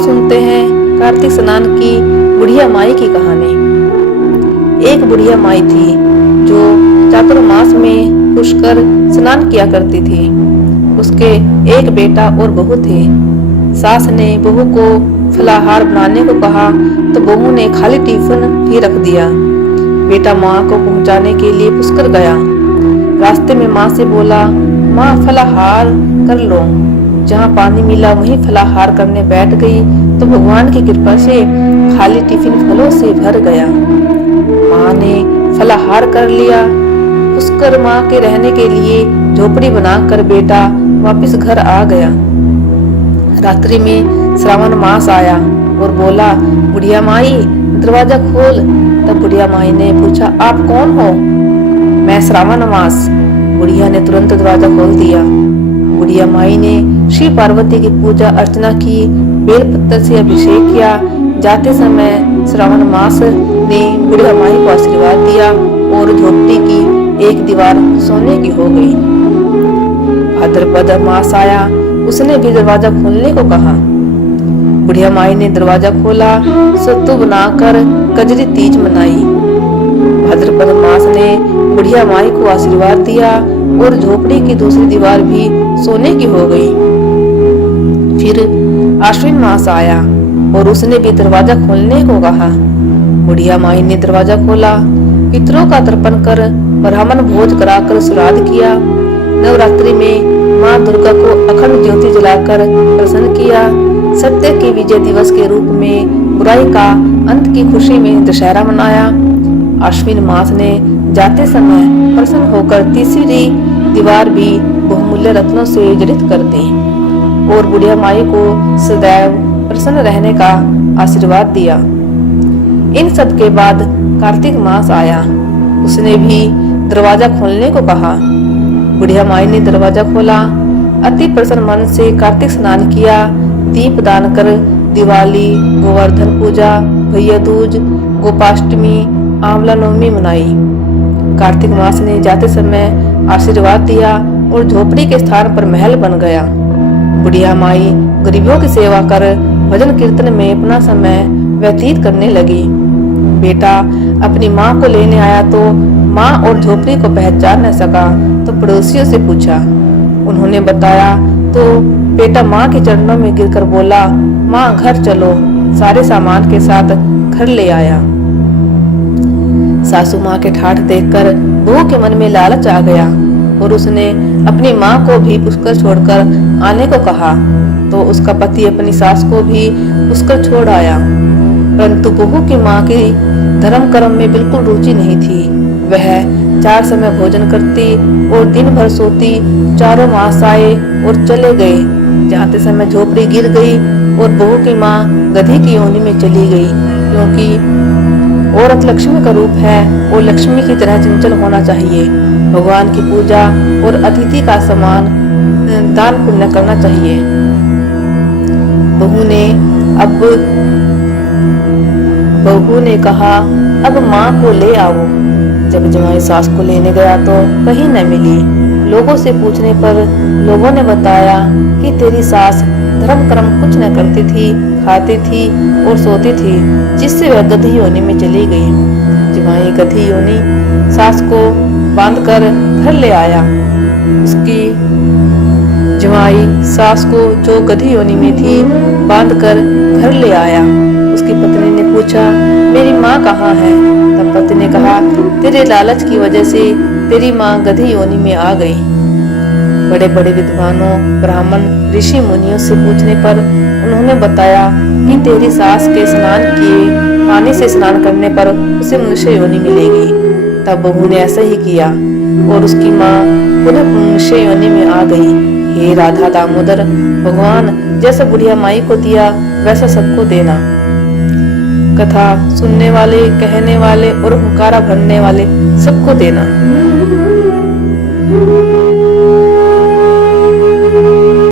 सुनते हैं कार्तिक स्नान की बुढ़िया माई की कहानी। एक बुढ़िया माई थी जो चातुर्मास में पुष्कर स्नान किया करती थी। उसके एक बेटा और बहू थे। सास ने बहू को फलाहार बनाने को कहा तो बहू ने खाली टिफिन ही रख दिया। बेटा माँ को पहुँचाने के लिए पुष्कर गया। रास्ते में माँ से बोला, माँ फलाहार कर लो। जहाँ पानी मिला वहीं फलाहार करने बैठ गई तो भगवान की कृपा से खाली टिफिन फलों से भर गया। माँ ने फलाहार कर लिया। पुष्कर माँ के रहने के लिए झोपड़ी बनाकर बेटा वापस घर आ गया। रात्रि में श्रावण मास आया और बोला, बुढ़िया माई दरवाजा खोल। तब बुढ़िया माई ने पूछा, आप कौन हो? मैं श्रावण मास। बुढ़िया ने तुरंत दरवाजा खोल दिया। बुढ़िया माई ने श्री पार्वती की पूजा अर्चना की, बेलपत्र से अभिषेक किया। जाते समय श्रावण मास ने बुढ़िया माई को आशीर्वाद दिया और झोपड़ी की एक दीवार सोने की हो गई। भाद्रपद मास आया, उसने भी दरवाजा खोलने को कहा। बुढ़िया माई ने दरवाजा खोला, सत्तू बनाकर कजरी तीज मनाई। भाद्रपद मास ने बुढ़िया माई को आशीर्वाद दिया और झोपड़ी की दूसरी दीवार भी सोने की हो गई। फिर आश्विन मास आया और उसने भी दरवाजा खोलने को कहा। बुढ़िया माई ने दरवाजा खोला, पितरों का तर्पण कर ब्राह्मण भोज कराकर श्राद्ध किया। नवरात्रि में माँ दुर्गा को अखंड ज्योति जलाकर प्रसन्न किया। सत्य के विजय दिवस के रूप में बुराई का अंत की खुशी में दशहरा मनाया। आश्विन मास ने जाते समय प्रसन्न होकर तीसरी दीवार भी बहुमूल्य रत्नों से जड़ित कर दी और बुढ़िया माई को सदैव प्रसन्न रहने का आशीर्वाद दिया। इन सब के बाद कार्तिक मास आया, उसने भी दरवाजा खोलने को कहा। बुढ़िया माई ने दरवाजा खोला, अति प्रसन्न मन से कार्तिक स्नान किया, दीप दान कर दिवाली, गोवर्धन पूजा, भैया दूज, गोपाष्टमी, आंवला नवमी मनाई। कार्तिक मास ने जाते समय आशीर्वाद दिया और झोपड़ी के स्थान पर महल बन गया। बुढ़िया माई गरीबों की सेवा कर भजन कीर्तन में अपना समय व्यतीत करने लगी। बेटा अपनी माँ को लेने आया तो माँ और झोपड़ी को पहचान न सका तो पड़ोसियों से पूछा। उन्होंने बताया तो बेटा माँ के चरणों में गिरकर बोला, माँ घर चलो। सारे सामान के साथ घर ले आया। सासू माँ के ठाठ देखकर बहू के मन में लालच आ गया और उसने अपनी माँ को भी पुष्कर छोड़कर आने को कहा तो उसका पति अपनी सास को भी पुष्कर छोड़ आया। परंतु बहू की माँ की धर्म कर्म में बिल्कुल रुचि नहीं थी। वह 4 समय भोजन करती और दिन भर सोती। 4 मास आए और चले गए। जाते समय झोपड़ी गिर गई और बहू की माँ गधी की योनि में चली गई, क्योंकि औरत लक्ष्मी का रूप है और लक्ष्मी की तरह चंचल होना चाहिए। भगवान की पूजा और अतिथि का सम्मान, दान पुण्य करना चाहिए। बहू ने कहा, अब माँ को ले आओ। जब जमाई सास को लेने गया तो कहीं न मिली। लोगों से पूछने पर लोगों ने बताया कि तेरी सास धर्म कर्म कुछ न करती थी, खाती थी और सोती थी, जिससे वह गधी योनि में चली गई। जमाई गधी योनि सास को बांधकर घर ले आया। उसकी जमाई सास को जो गधी योनि में थी बांधकर घर ले आया। उसकी पत्नी ने पूछा, मेरी माँ कहाँ है? तब पति ने कहा, तेरे लालच की वजह से तेरी माँ गधी योनि में आ गई। बड़े बड़े विद्वानों, ब्राह्मण, ऋषि मुनियों से पूछने पर उन्होंने बताया कि तेरी सास के स्नान किए पानी से स्नान करने पर उसे मनुष्य योनि मिलेगी। तब बहू ने ऐसा ही किया और उसकी माँ पुनः मनुष्य योनि में आ गई। हे राधा दामोदर, भगवान जैसा बुढ़िया माई को दिया वैसा सबको देना। कथा सुनने वाले, कहने वाले और हुंकारा भरने वाले सबको देना।